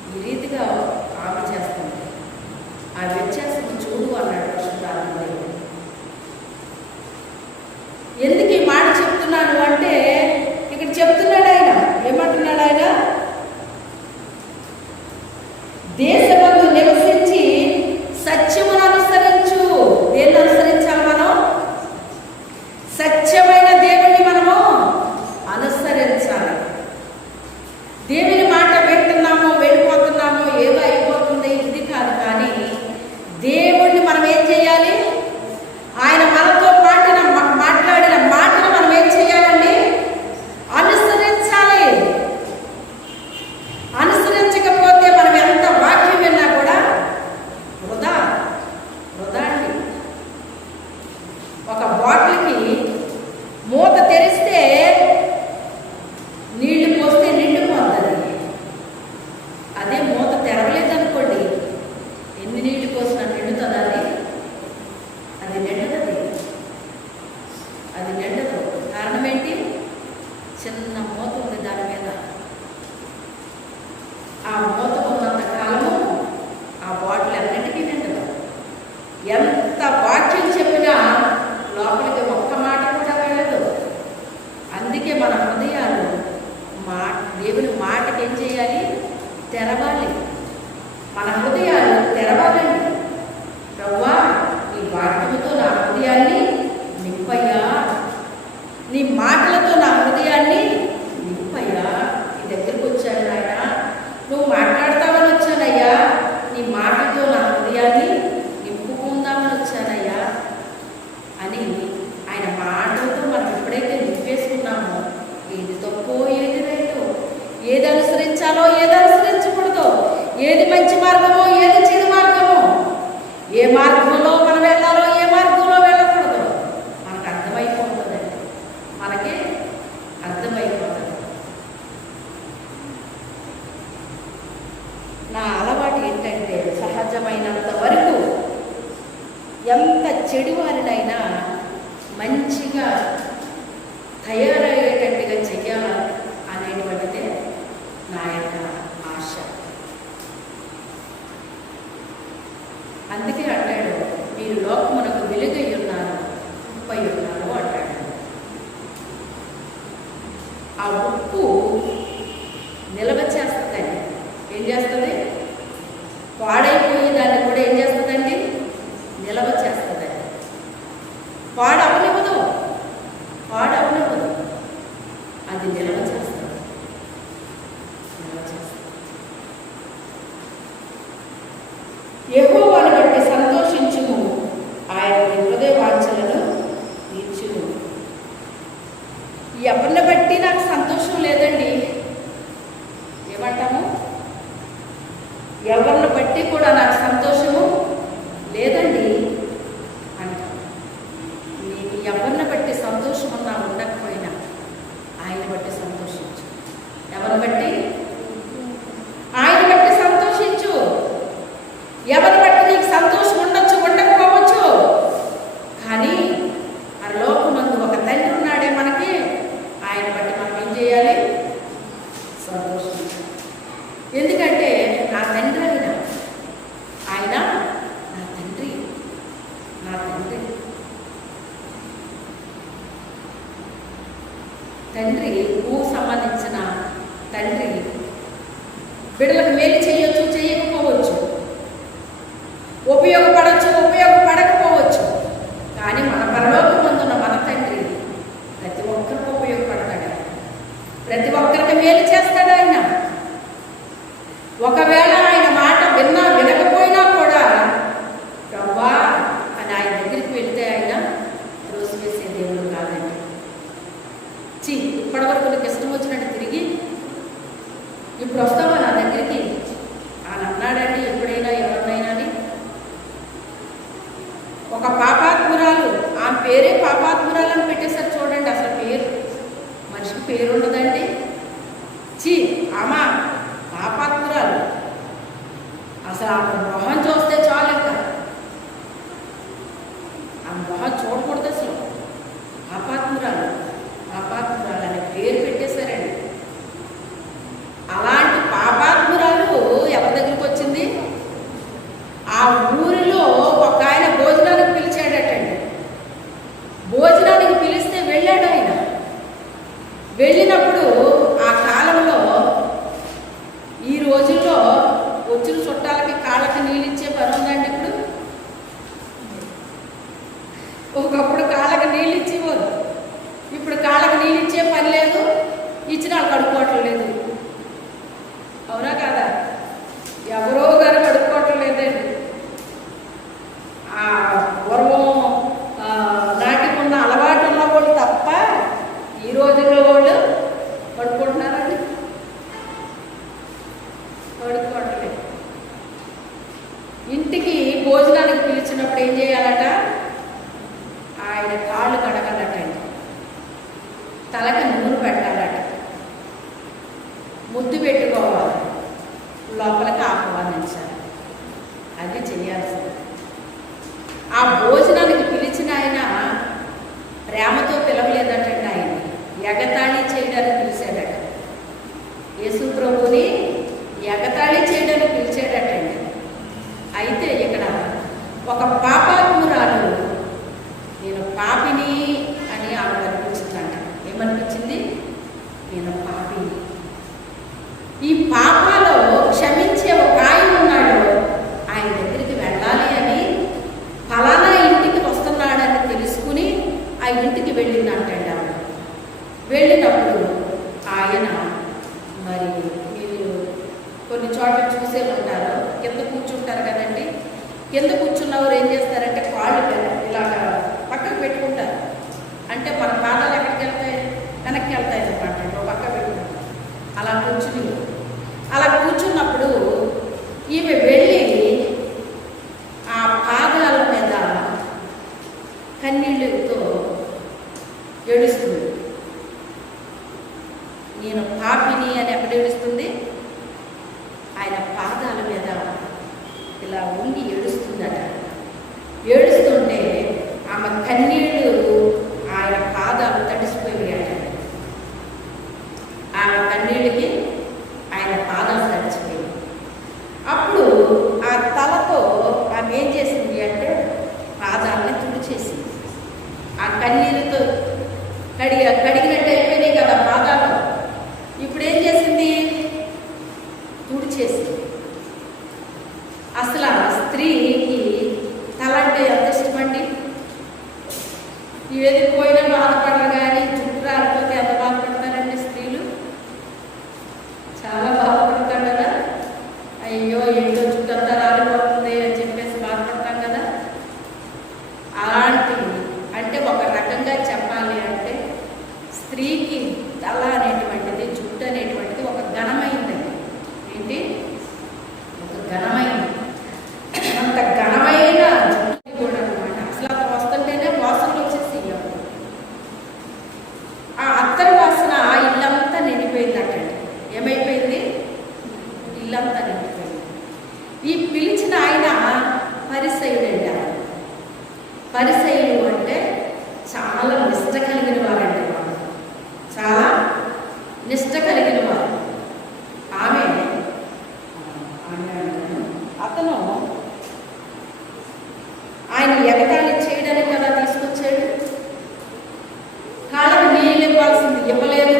ఈ రీతిగా ఆమె చేస్తుంది. ఆ వ్యత్యాసం చూడు అన్నాడు పరిశుద్ధాత్మ దేవుడు. ఎందుకు ఈ మాట చెప్తున్నాను అంటే, ఇక్కడ చెప్తున్నాడు ఆయన, ఏమంటున్నాడు ఆయన? దేశమందు నివసించి సత్యమును అనుసరించు. దేన్ని అనుసరించాలి మనం? సత్యమైన దేవుణ్ణి మనము అనుసరించాలి. దేవుని మాట వింటున్నామో వెళ్ళిపోతున్నామో ఏదో అయిపోతుంది ఇది కాదు, కానీ దేవుణ్ణి మనం ఏం చేయాలి? ఆయన మనతో మాట్లాడిన మాటను మనం ఏం చేయాలండి? అనుసరించాలి. అనుసరించకపోతే మనం ఎంత వాక్యం విన్నా కూడా వృధా అండి. ఒక బాటిల్కి మూత తెరిస్తే నీళ్లు పోస్తే నిండిపోతుంది. అదే మూత తెరవలేదనుకోండి, ఎన్ని నీళ్లు పోసినా నిండుతుంది. అది నిండదు. అది నిండదు. కారణం ఏంటి? చిన్న మూత ఉంది దాని మీద. ఆ మూత ఉన్నంత కాలము ఆ బాటిల్ అన్నిటికీ నిండదు. ఎంత వాక్యం చెప్పినా లోపలికి ఒక్క మాట కూడా వెళ్ళదు. అందుకే మన హృదయాలు దేవుని మాటకి ఏం చేయాలి? తెరవాలి. మన హృదయాలు తెరవాలండి. ప్రభువా, నీ వాక్యముతో నా హృదయాన్ని నింపయ్యా, నీ మాటలతో నా హృదయాన్ని నింపయ్యా. నీ దగ్గరికి వచ్చాను నాయన, నువ్వు మాట్లాడతావని వచ్చానయ్యా, నీ మాటతో నా హృదయాన్ని నింపుకుందామని వచ్చానయ్యా అని ఆయన మాటలతో మనం ఎప్పుడైతే నింపేసుకున్నామో, ఏది తప్పో ఏది రైటో, ఏది అనుసరించాలో ఏది అనుసరించకూడదో, ఏది మంచి మార్గమో ఏది చెడు మార్గమో, ఏ మార్గంలో మనం వెళ్ళాలో ఏ మార్గంలో వెళ్ళకూడదో మనకు అర్థమైపోతుందండి. మనకి అర్థమైపోతుంది. నా అలవాటు ఏంటంటే, సహజమైనంత వరకు ఎంత చెడువారినైనా మంచిగా తయారయ్యేటట్టుగా చెయ్యాలి అనేటువంటిదే నా యొక్క ఆశ. అందుకే అంటాడు, మీరు లోకమునకు వెలుగై ఉన్నారు, ఉప్పై ఉన్నారు అంటాడు. ఆ ఉప్పు నిల్వ చేస్తుందండి. ఏం చేస్తుంది? పాడైపోయి దాన్ని కూడా ఏం చేస్తుందండి? నిల్వ చేస్తుందండి. పాడవనివ్వదు. అది నిల్వ చేస్తుంది. యెహోవాను బట్టి సంతోషించుము, ఆయన నీ హృదయ వాంఛలను తీర్చును. ఎవరిని బట్టి నాకు సంతోషం లేదండి. ఏమంటాము? ఎవరిని బట్టి కూడా నాకు తండ్రి, భూకు సంబంధించిన తండ్రి బిడ్డలకు మేలు చేయొచ్చు, చేయకపోవచ్చు, ఉపయోగపడవచ్చు, ఉపయోగపడకపోవచ్చు. కానీ మన పరలోకమందున్న మన తండ్రి ప్రతి ఒక్కరికి ఉపయోగపడతాడు. ప్రతి ఒక్కరికి మేలు చేస్తాడు ఆయన. ఒకవేళ ఆయన మాట వినకపోయినా కూడా ప్రభువా అని ఆయన దగ్గరికి వెళ్తే ఆయన త్రోసివేసే దేవుడు కాదండి. ఇప్పటివరకు నీకు ఇష్టం వచ్చినట్టు తిరిగి ఇప్పుడు వస్తావా నా దగ్గరికి ఆయన అన్నాడండి. ఎప్పుడైనా ఎవరినైనా ఒక పాపాత్మురాలు, ఆ పేరే పాపాత్మురాలని పెట్టేసారు చూడండి. అసలు పేరు మనిషికి పేరు ఉండదండి. ఆమా పాపాత్మురాలు, అసలు ఆ మొహం చూస్తే చాలు, ఇంకా ఆ మొహం చూడకూడదు అసలు. పాపాత్మురాలు అనే పేరు పెట్టేశారండి. అలాంటి పాపాత్మురాలు ఎవరి దగ్గరికి వచ్చింది? ఆ ఊరిలో ఒక ఆయన భోజనానికి పిలిచాడటండి. భోజనానికి పిలిస్తే వెళ్ళాడు ఆయన. వెళ్ళినప్పుడు ఆ కాలంలో, ఈ రోజుల్లో వచ్చిన చుట్టాలకి కాళ్ళకి నీళ్ళు ఇచ్చే పని ఉందండి. ఒకప్పుడు కాళ్ళకి నీళ్ళు ఇచ్చేవారు, ఇప్పుడు కాళ్ళకి నీళ్ళు ఇచ్చే పని లేదు, ఇచ్చినా కడుక్కోవటం లేదు. అవునా కాదా? ఎవరో గారు కడుక్కోవటం లేదండి. ఆ పూర్వం నాటికి ఉన్న అలవాటు ఉన్న వాళ్ళు తప్ప ఈ రోజుల్లో వాళ్ళు కడుక్కుంటున్నారండి. కడుక్కోవటం లేదు. ఇంటికి భోజనానికి పిలిచినప్పుడు ఏం చేయాలట? ఆయన కాళ్ళు కడగాలటండి, తలకి నూనె పెట్టాలట, ముద్దు పెట్టుకోవాలి, లోపలికి ఆహ్వానించాలి. అది చేయాల్సింది. ఆ భోజనానికి పిలిచిన ఆయన ప్రేమతో పిలవలేదటండి. ఆయన ఎగతాళి చేయడానికి పిలిచాడట. యేసు ప్రభుని ఎగతాళి చేయడానికి పిలిచాడటండి. అయితే ఇక్కడ ఒక పాపాత్మురాలు, నేను పాపిని అని ఆవిడ అనిపించిందంట. ఏమనిపించింది? నేను పాపిని. ఈ పాపాలో క్షమించే ఒక ఆయన ఉన్నాడు, ఆయన దగ్గరికి వెళ్ళాలి అని, ఫలానా ఇంటికి వస్తున్నాడని తెలుసుకుని ఆ ఇంటికి వెళ్ళిందంటండి ఆవిడ. వెళ్ళినప్పుడు ఆయన, మరి మీరు కొన్ని చోట్ల చూసే ఉంటారు, కింద కూర్చుంటారు కదండి. కింద కూర్చున్నవారు ఏం చేస్తారంటే కాళ్ళు ఇలాగా పక్కకు పెట్టుకుంటారు. అంటే మన పాదాలు ఎక్కడికి వెళ్తాయి? వెనక్కి వెళ్తాయి అనమాట. పక్క పెట్టుకుంటారు. అలా కూర్చున్నప్పుడు ఈమె వెళ్ళి ఆ పాదాల మీద కన్నీళ్ళతో ఏడుస్తుంది. నేను పాపిని అని ఎక్కడ ఏడుస్తుంది? ఆయన పాదాల మీద ఇలా ఉండి ఏడుస్తుందట. ఏడుస్తుంటే ఆమె కన్నీళ్ళు ఆయన పాదాలు తడిసిపోయాట. ఆమె కన్నీళ్ళకి ఆయన పాదాలు తడిచిపోయాయి. అప్పుడు ఆ తలతో ఆమె ఏం చేసింది అంటే పాదాలని తుడిచేసింది. ఆ కన్నీళ్ళతో కడిగినట్టు అయిపోయినాయి కదా పాదాలు. ఇప్పుడు ఏం చేసింది? తుడిచేసింది. అసలు ఆ స్త్రీకి తల అంటే ఎంత ఇష్టమండి? ఏది పోయినా బాధపడరు, కానీ జుట్టు రాలిపోతే ఎంత బాధపడతారండి స్త్రీలు? చాలా బాధపడతాం కదా. అయ్యో ఏంటో జుట్టు అంతా రాలిపోతుంది అని చెప్పేసి బాధపడతాం కదా. అలాంటి అంటే ఒక రకంగా చెప్పాలి అంటే స్త్రీకి తల అనేటువంటిది, జుట్టు అనేటువంటిది ఒక ఘనమైందండి. ఏంటి? ఒక ఘనమైంది. అంత ఘనమైన జుట్టు కూడా అనమాట. అసలు అతను వస్తుంటేనే వాసనలు వచ్చేసి ఆ అత్తరి వాసన ఇల్లంతా నిండిపోయిందటండి. ఏమైపోయింది? ఇల్లంతా నిండిపోయింది. ఈ పిలిచిన ఆయన పరిసయ్యుడండి. పరిసయ్యులు అంటే చాలా నిష్ట కలిగిన వారండి. వాళ్ళు చాలా నిష్ట కలిగిన వారు. అతను ఆయన ఎగతాళి చేయడానికి కదా తీసుకొచ్చాడు. కాళ్ళకి నీళ్ళు ఇవ్వాల్సింది ఇవ్వలేదు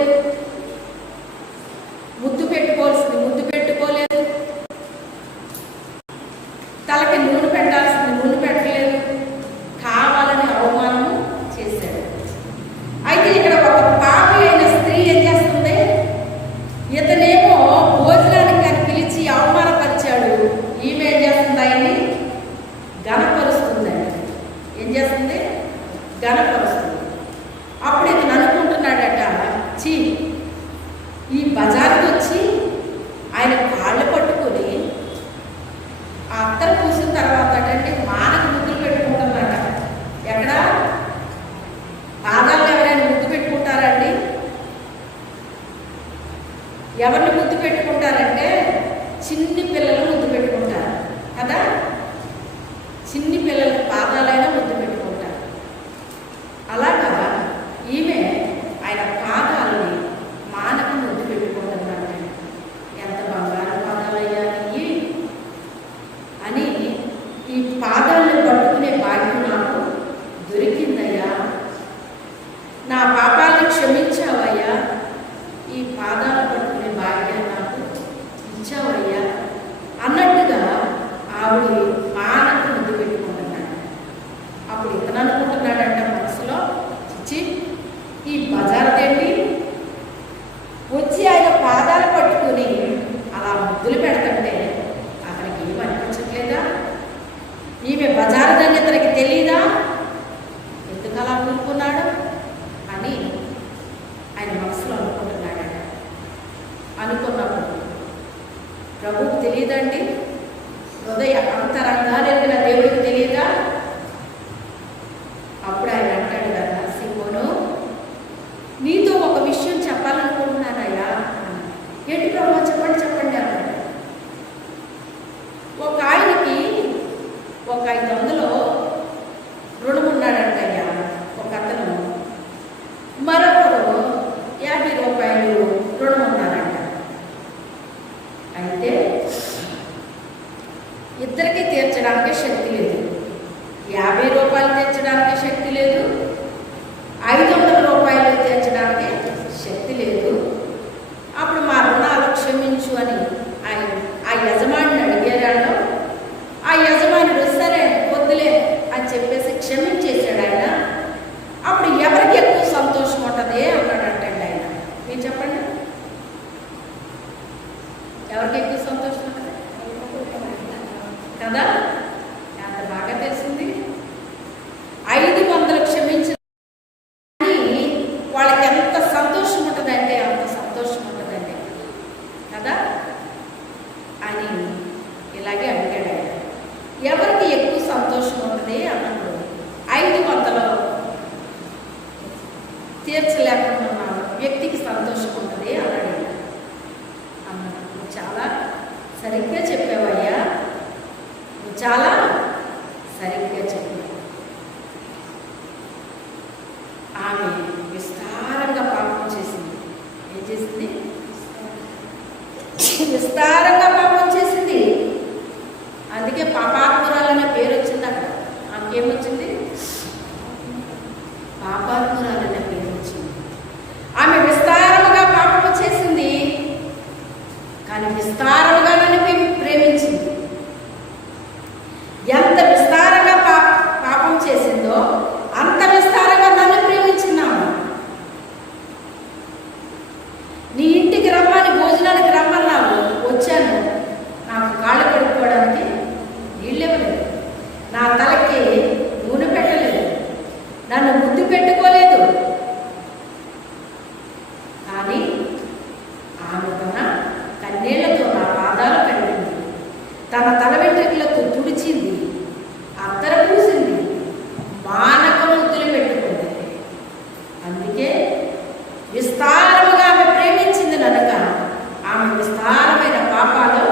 చేస్తుంది? ఘనపరుస్తుంది. అప్పుడు ఇతను అనుకుంటున్నాడట, చీ, ఈ బజార్కి వచ్చి ఆయన కాళ్ళు పట్టుకొని ఆ అత్తరు పూసిన తర్వాత అంటే మానకు ముద్దులు పెట్టుకుంటున్నాడ. ఎక్కడ పాదాలు ఎవరైనా ముద్దు పెట్టుకుంటారండి? ఎవరిని ముద్దు పెట్టుకుంటారంటే చిన్ని పిల్లలు ముద్దు పెట్టుకుంటారు కదా. చిన్ని పిల్లల పాదాలైనా ముద్దు పెట్టుకుంటారు. అలాగా ఈమె ఆయన పాదాలని మానకు ముద్దు పెట్టుకుంటున్నారంటే ఎంత బంగారు పాదాలయ్యాయి అని ఈ పాదాలను పట్టుకునే భాగ్యం నాకు దొరికిందయ్యా, నా పాపాలను క్షమించావయ్యా, ఈ పాదాలు పట్టుకునే భాగ్యాన్ని నాకు ఇచ్చావయ్యా అన్నట్టుగా ఆవిడ మానకు ముద్దు పెట్టుకుంటున్నాడు. అప్పుడు ఇతను అనుకుంటున్నాడంట మనసులో, చిచ్చి, ఈ బజార్దేంటి వచ్చి ఆయన పాదాలు పట్టుకుని అలా ముద్దులు పెడతంటే అతనికి ఏం అనిపించట్లేదా? ఈమె బజారుదని అతనికి తెలియదా? ఎందుకు అలా అనుకున్నాడు అని ఆయన మనసులో అనుకుంటున్నాడట. అనుకున్నప్పుడు ప్రభువుకు తెలియదండి? హృదయ అంతరంగాలు ఎరిగిన దేవుడికి తెలియదా? అప్పుడు ఆయన అంటాడు కదా, సిమోను, నీతో ఒక విషయం చెప్పాలనుకుంటున్నానయ్యా. ఏంటి ప్రభు? చెప్పండి చెప్పండి అన్నాడు. ఒక ఆయనకి ఒక 500 రుణం ఉన్నాడంటయ్యా ఒక అతను, మరొకరు 50 రూపాయలు రుణం ఉన్నారంట. అయితే ఇద్దరికి తీర్చడానికి శక్తి లేదు. 50 రూపాయలు తీర్చడానికి శక్తి లేదు, 500 రూపాయలు తీర్చడానికి శక్తి లేదు. అప్పుడు మా రుణాలు క్షమించు అని ఆ యజమానిని అడిగారు. ఆ యజమానుడు సరే వద్దులే అని చెప్పేసి క్షమించేశాడు ఆయన. అప్పుడు ఎవరికి ఎక్కువ సంతోషం ఉంటుంది అన్నాడంటండి ఆయన. మీరు చెప్పండి, ఎవరికి ఎక్కువ సంతోషం ఉంటుంది కదా? ఎంత బాగా తెలిసింది. 500 క్షమించి వాళ్ళకి ఎంత సంతోషం ఉంటుందంటే అంత సంతోషం ఉంటుందండి కదా అని ఇలాగే అడిగాడు ఆయన. ఎవరికి ఎక్కువ సంతోషం ఉంటుంది అన్నప్పుడు 500 తీర్చలేకుండా వ్యక్తికి సంతోషం ఉంటుంది అన్నాడు. అన్నాడు, నువ్వు చాలా సరిగ్గా చెప్పావయ్యా, నువ్వు చాలా సరిగ్గా చెప్పావు. ఆమె విస్తారంగా పాపం చేసింది. ఏం చేసింది? విస్తారంగా పాపం చేసింది. అందుకే పాపాత్మురాలనే పేరు వచ్చింది అక్కడ. ఆమెకేమొచ్చింది? పాపాత్మురాలనే పేరు వచ్చింది. ఆమె విస్తారముగా పాపం చేసింది, కానీ విస్తారముగా నన్ను ప్రేమించింది. ఎంత విస్తారంగా పాపం చేసిందో అంత విస్తారంగా నన్ను ప్రేమించినాము. నీ ఇంటికి రమ్మని, భోజనానికి రమ్మన్నావు, వచ్చాను. నాకు కాళ్ళు కడుక్కోవడానికి నీళ్ళు ఇవ్వలేదు, నా తలకి నూనె పెట్టలేదు, నన్ను ముద్దు పెట్టుకోలేదు. కానీ ఆమె తన కన్నీళ్లతో నా పాదాలు కడిగింది, తన తల వెంట్రుకలతో తుడిచింది, అత్తర పూసింది, మానక ముద్దులు పెట్టుకుంది. అందుకే విస్తారముగా ఆమె ప్రేమించింది కనుక ఆమె విస్తారమైన పాపాలు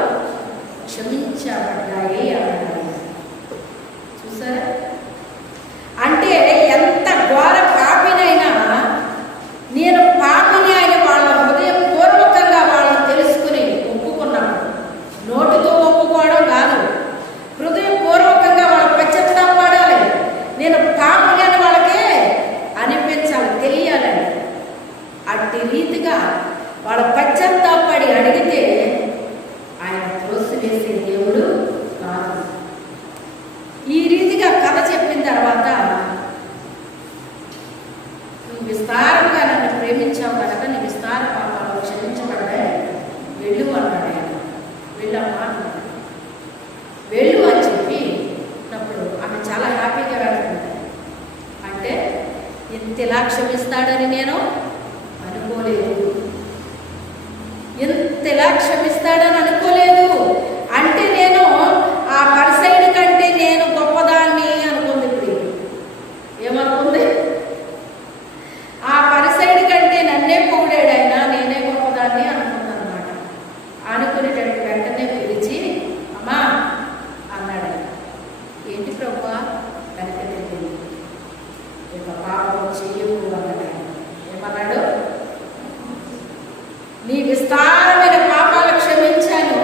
క్షమించబడ్డాయి అన్నాడు. చూసారా? అంటే ఎంత ఘోర పాపినైనా నేను పాపిని అని వాళ్ళ హృదయపూర్వకంగా వాళ్ళని తెలుసుకుని ఒప్పుకున్నప్పుడు, నోటితో ఒప్పుకోవడం కాదు, హృదయపూర్వకంగా వాళ్ళ పశ్చాత్తాపడాలి. నేను పాపిని అని వాళ్ళకే అనిపించాలి, తెలియాలని. అట్టి రీతిగా వాళ్ళ పశ్చాత్తాపడి అడిగితే ఆయన త్రోసివేసే దేవుడు కాదు. ఈ రీతిగా కథ చెప్పిన తర్వాత, నువ్వు విస్తారంగా నన్ను ప్రేమించావు కనుక నీ విస్తార పాపాలు క్షమించబడ్డాయి, వెళ్ళు అన్నాడు ఆయన. వెళ్ళమ్మా అన్నాడు. వెళ్ళు అని చెప్పి అప్పుడు ఆమె చాలా హ్యాపీగా వెళ్తుంది. ఇంతలా క్షమిస్తాడని నేను అనుకోలేదు. ఇంతలా క్షమిస్తాడని అనుకోలేదు అంటే నేను ఆ పరిసైడ్ కంటే నేను గొప్పదాన్ని అనుకుంది. ఇప్పుడు ఏమనుకుంది? ఆ పరిసైడ్ కంటే నన్నే పొగిడాడు ఆయన, నేనే గొప్పదాన్ని అనుకుందనమాట. అనుకునేటట్టు వెంటనే పిలిచి, అమ్మా అన్నాడు. ఏంటి ప్రభువా? వెనకెళ్ళింది. ఇక పాపం చెయ్యకు అన్నాడు. ఏమన్నాడు? నీ విస్తారమైన పాపాలు క్షమించాను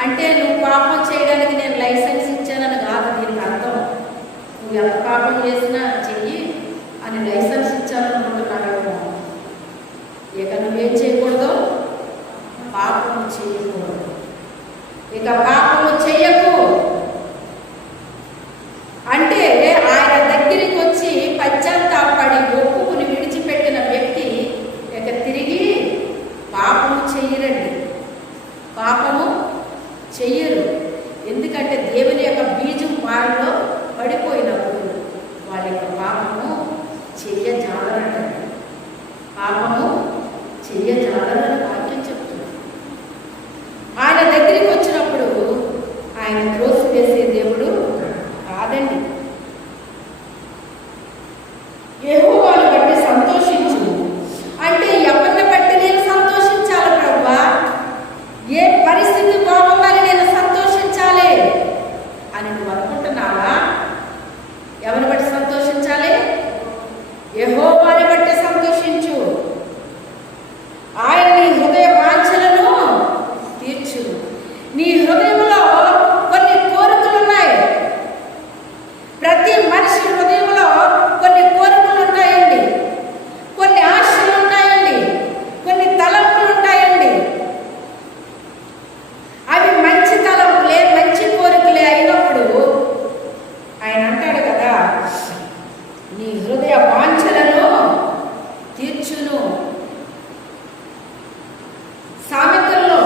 అంటే నువ్వు పాపం చేయడానికి నేను లైసెన్స్ ఇచ్చానని కాదు దీనికి అర్థం. నువ్వు ఎంత పాపం చేసినా చెయ్యి అని లైసెన్స్ ఇచ్చాననుకుంటున్నావేమో. ఇక నువ్వేం చేయకూడదు? పాపం చేయకూడదు. ఇక పాపము చెయ్యకు అంటే ఆయన దగ్గరికి వచ్చి పశ్చాత్తాపడి ఒప్పుకుని విడిచిపెట్టిన వ్యక్తి ఇక తిరిగి పాపము చెయ్యరండి. పాపము చెయ్యరు. ఎందుకంటే దేవుని యొక్క బీజం వారిలో పడిపోయినప్పుడు వాళ్ళ యొక్క పాపము చెయ్యజాలరండి. పాపము చెయ్యజాలరని వాక్యం చెప్తుంది. ఆయన దగ్గరికి వచ్చినప్పుడు ఆయన త్రోసివేసే దేవుడు కాదండి. యెహోవాను బట్టి సంతోషించు అంటే ఎవరిని బట్టి నేను సంతోషించాలి ప్రభువా? ఏ పరిస్థితి బాగుందని నేను సంతోషించాలి అని నువ్వు అనుకుంటున్నావా? ఎవరిని బట్టి సంతోషించాలి? యెహోవాని బట్టి సంతోషించు. ఆయన నీ హృదయ వాంఛలను తీర్చు. నీ హృదయంలో కొన్ని కోరికలు ఉన్నాయి. ప్రతి మనిషి హృదయంలో కొన్ని కోరికలు ఉంటాయండి, కొన్ని ఆశలు ఉంటాయండి, కొన్ని తలంపులు ఉంటాయండి. అవి మంచి తలంపులే, మంచి కోరికలే అయినప్పుడు ఆయన అంటాడు కదా, నీ హృదయ వాంఛలను తీర్చును. సామెతల్లో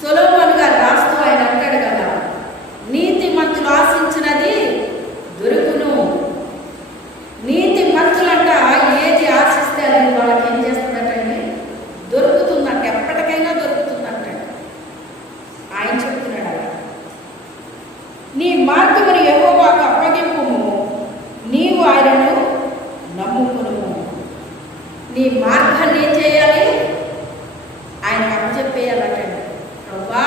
సొలొమోను గారు రాస్తూ ఆయన అంటాడు కదా, నీతి మంతులు ఆశించినది దొరుకును. నీతి మంతులంట ఏది ఆశిస్తే అది వాళ్ళకి ఏం చేస్తుందటండి? దొరుకుతుందంట, ఎప్పటికైనా దొరుకుతుందంట. ఆయన చెప్తున్నాడు అలా. నీ మార్గమును యెహోవాకు అప్పగింపుము, నీవు ఆయనను నమ్ముకును. నీ మార్గాన్ని ఏం చేయాలి? ఆయనకు అప్పచెప్పేయాలటండి. ప్రభువా,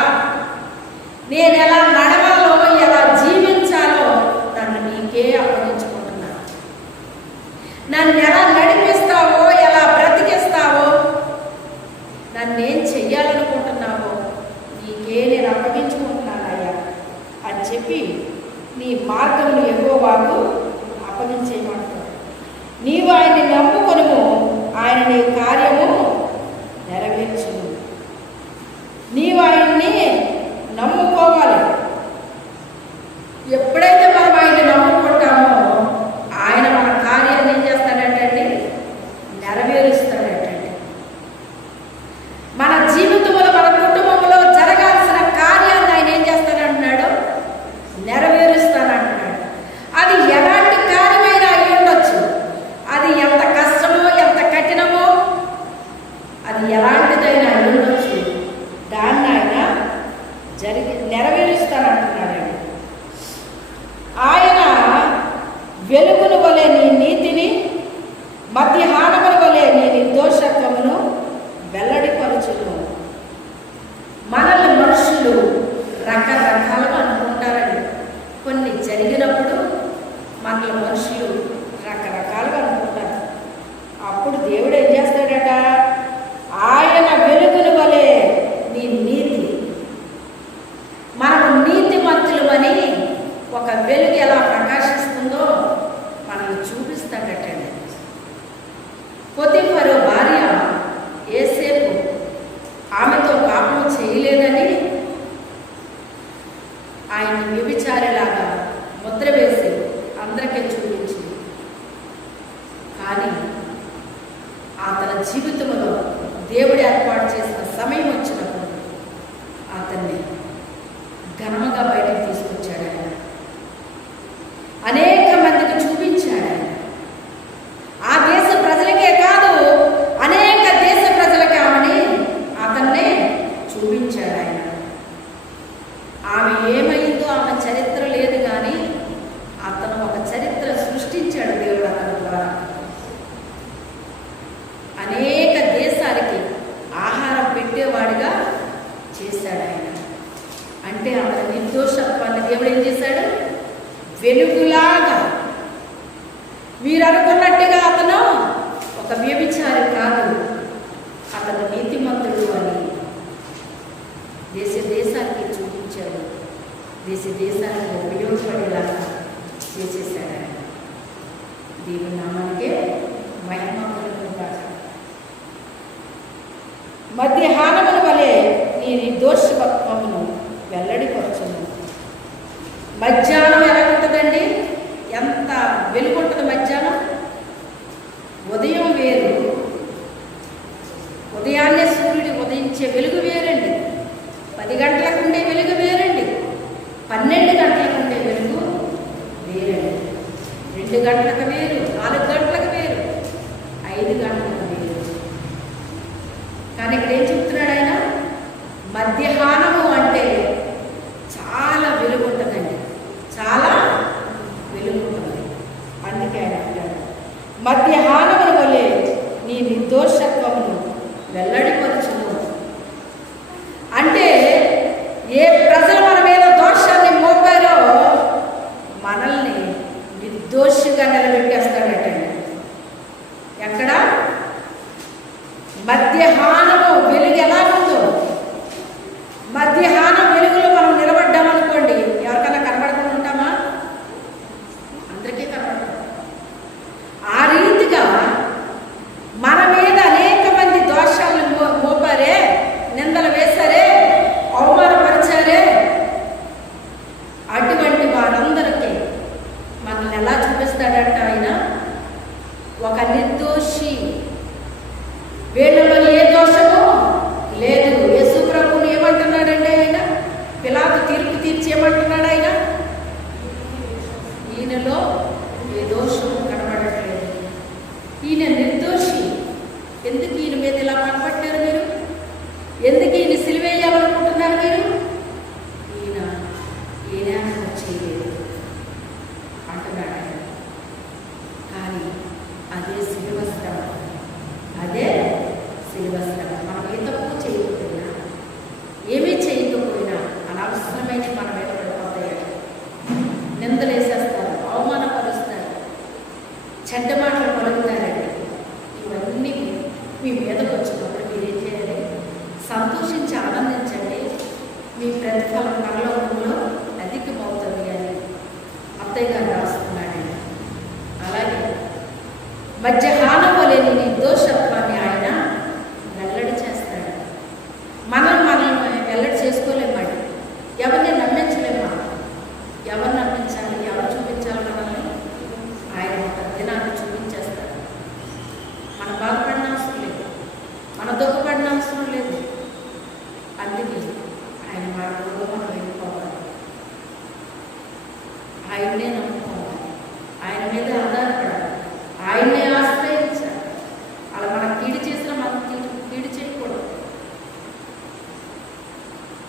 నేను ఎలా నడవాలో, ఎలా జీవించాలో నన్ను నీకే అప్పగించుకుంటున్నాను. నన్ను ఎలా నడిపిస్తావో, ఎలా బ్రతికిస్తావో, నన్ను ఏం చెయ్యాలనుకుంటున్నావో నీకే నేను అప్పగించుకుంటున్నాను అయ్యా అని చెప్పి నీ మార్గమును యెహోవాకు అప్పగించేయమంటాడు. నీవు ఆయన్ని నమ్ముకొనుము, ఆయన నీ కార్యము నెరవేర్చును. నీవు ఆయన్ని నమ్ముకోవాలి. ఎప్పుడైతే మనం ఆయన్ని నమ్ముకుంటామో ఆయన మన కార్యాన్ని ఏం చేస్తాడంటండి? నెరవేరుస్తాడటండి. మన జీవితంలో, మన కుటుంబంలో జరగాల్సిన కార్యాన్ని ఆయన ఏం చేస్తాడంటున్నాడు? నెరవేరుస్తానంటున్నాడు. అది ఎలాంటి కార్యమైనా అయి ఉండొచ్చు. అది ఎంత కష్టమో, ఎంత కఠినమో, అది ఎలాంటిదైనా అయి ఉండొచ్చు. దాన్ని ఆయన నెరవేరుస్తానంటున్నాడండి. ఆయన వెలుగును వలె నీ నీతిని, మధ్యాహ్నముల వలె నీ నిర్దోషత్వమును వెల్లడిపరచును. మనల్ని మనుషులు రకరకాలుగా అనుకుంటారండి. కొన్ని జరిగినప్పుడు మనల్ని మనుషులు రకరకాలుగా అనుకుంటారు. అప్పుడు దేవుడు ఏం చేస్తాడట? ఆయన వెలుగును వలె నీ నీతి, మనము నీతిమంతులమని ఒక వెలుగు ఎలా ప్రకాశిస్తుందో మనల్ని చూపిస్తాడటండి. పొతిఫరు భార్య యేసేపు ఆమెతో పాపం చేయలేదని ఆయన వ్యభిచారిలాగా ముద్ర వేసి అందరికీ చూపించింది. కానీ అతని జీవితంలో దేవుడు ఏర్పాటు చేసిన సమయం వచ్చినప్పుడు అతన్ని ఘనముగా బయటకు తీసుకొచ్చాడు ఆయన. వెలుగులాగా. మీరు అనుకున్నట్టుగా అతను ఒక వ్యభిచారి కాదు, అతను నీతిమంతుడు అని దేశానికి చూపించాడు. దేశానికి ఉపయోగపడేలాగా చేసేసాడు. దేవుని నామానికే మహిమ కలుగును గాక. మధ్యాహ్నముల వలె నీ నిర్దోషత్వమును వెల్లడిపరచును. మధ్యాహ్నం ఎలా ఉంటుందండి? ఎంత వెలుగు ఉంటుంది మధ్యాహ్నం? ఉదయం వేరు, ఉదయాన్నే సూర్యుడు ఉదయించే వెలుగు వేరండి. 10 గంటలకు ఉండే వెలుగు వేరండి, 12 గంటలకు ఉండే వెలుగు వేరండి, 2 గంటలకు వేరు, 4 గంటలకు వేరు, 5 గంటలకు వేరు. కానీ ఇక్కడ ఏం చెప్తున్నాడు ఆయన? మధ్యాహ్నము అంటే చాలా వెలుగు ఉంటుందండి, చాలా వెలుగు ఉంటుంది. అందుకే ఆయన అంటాడు మధ్యాహ్నముల వలె నీ నిర్దోషత్వమును వెల్లడిపరచును. అంటే ఏ ప్రజలు మన మీద దోషాన్ని మోపారో మనల్ని నిర్దోషిగా నిలబెట్టేస్తాడటండి. ఎక్కడ? మధ్యాహ్నము వెలుగు ఎలా ఉందో, మధ్యాహ్నం వెలుగులో మనం నిలబడ్డామనుకోండి, ఎవరికైనా కనబడకుండా ఉంటామా? అందరికీ కనబడతాం. ఆ రీతిగా మన మీద అనేక మంది దోషాలను మోపారే, నిందలు వేశారే, అవమానపరిచారే, అటువంటి వారందరికీ మనల్ని ఎలా చూపిస్తాడంట ఆయన? ఒక నిర్దోషి. వీళ్ళలో ఏ దోషము లేదు. యేసు ప్రభువుని ఏమంటున్నాడండి ఆయన? పిలాతు తీర్పు తీర్చేయమంటున్నాడు ఆయన. ఈయనలో ఏ దోషము కనబడట్లేదు, ఈయన నిర్దోషి. ఎందుకు ఈయన మీద ఇలా పనిపట్టారు మీరు? ఎందుకు ఈయన సిలువేయాలనుకుంటున్నారు మీరు? ఈయన చేయలేదు అంటున్నాడు ఆయన. కానీ అదే శిలువస్త్రం, అదే శిలువస్త్రం. మనం ఏ తప్పు చేయకపోయినా, ఏమీ చేయకపోయినా అనవసరమైన మన మీద పడిపోతాయి. నిందలు వేసేస్తారు, అవమానపరుస్తారు, చెడ్డ మాటలు పలుకుతారండి. ఇవన్నీ మీ మీదకు వచ్చినప్పుడు మీరేం చేయాలి? సంతోషించి ఆనందించండి. మీ ప్రతిఫలం పరలోకంలో అధికమవుతుంది అని అత్తయ్య గారు రాస్తున్నాడండి. అలాగే మధ్యాహ్నం వలె నీ నిర్దోషత్వాన్ని ఆయన వెల్లడి చేస్తాడు. మనం వెల్లడి చేసుకోలేమండి. ఎవరిని నమ్మించలేమా? ఎవరు నమ్మించాలి? ఎవరు చూపించాలి మనల్ని? ఆయన ఒక దినాన్ని చూపించేస్తాడు. మనం బాధపడిన అవసరం లేదు, మన దుఃఖపడిన అవసరం లేదు. అందుకే ఆయన మార్గంలో మనం వెళ్ళిపోవాలి, ఆయన్నే నమ్ముకోవాలి, ఆయన మీద ఆధారపడాలి, ఆయన్నే ఆశ్రయించాలి. అలా మనం కీడు చేసినా మనం కీడు చేయకూడదు.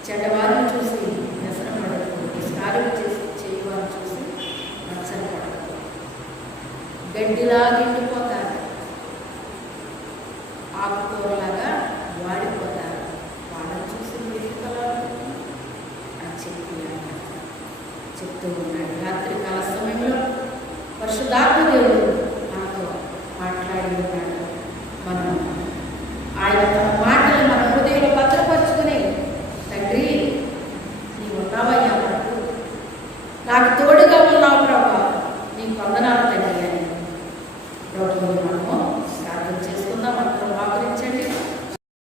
చెడ్డవారిని చూసి వ్యసనం పడకూడదు, కార్యం చేసి చేయవారిని చూసి నచ్చని పడకూడదు. గడ్డిలాగిండిపోతారు, ఆకుకూరలాగా వాడిపోతారు. వాళ్ళని చూసి చెప్తూ ఉన్నాడు. రాత్రి కాల సమయంలో పరిశుద్ధాత్మ దేవుడు మనతో మాట్లాడి ఉన్నాడు. మనం ఆయన తన మాటలు మన హృదయంలో భద్రపరుచుకుని, తండ్రి నీవు ఉన్నావయ్యా, నాకు తోడు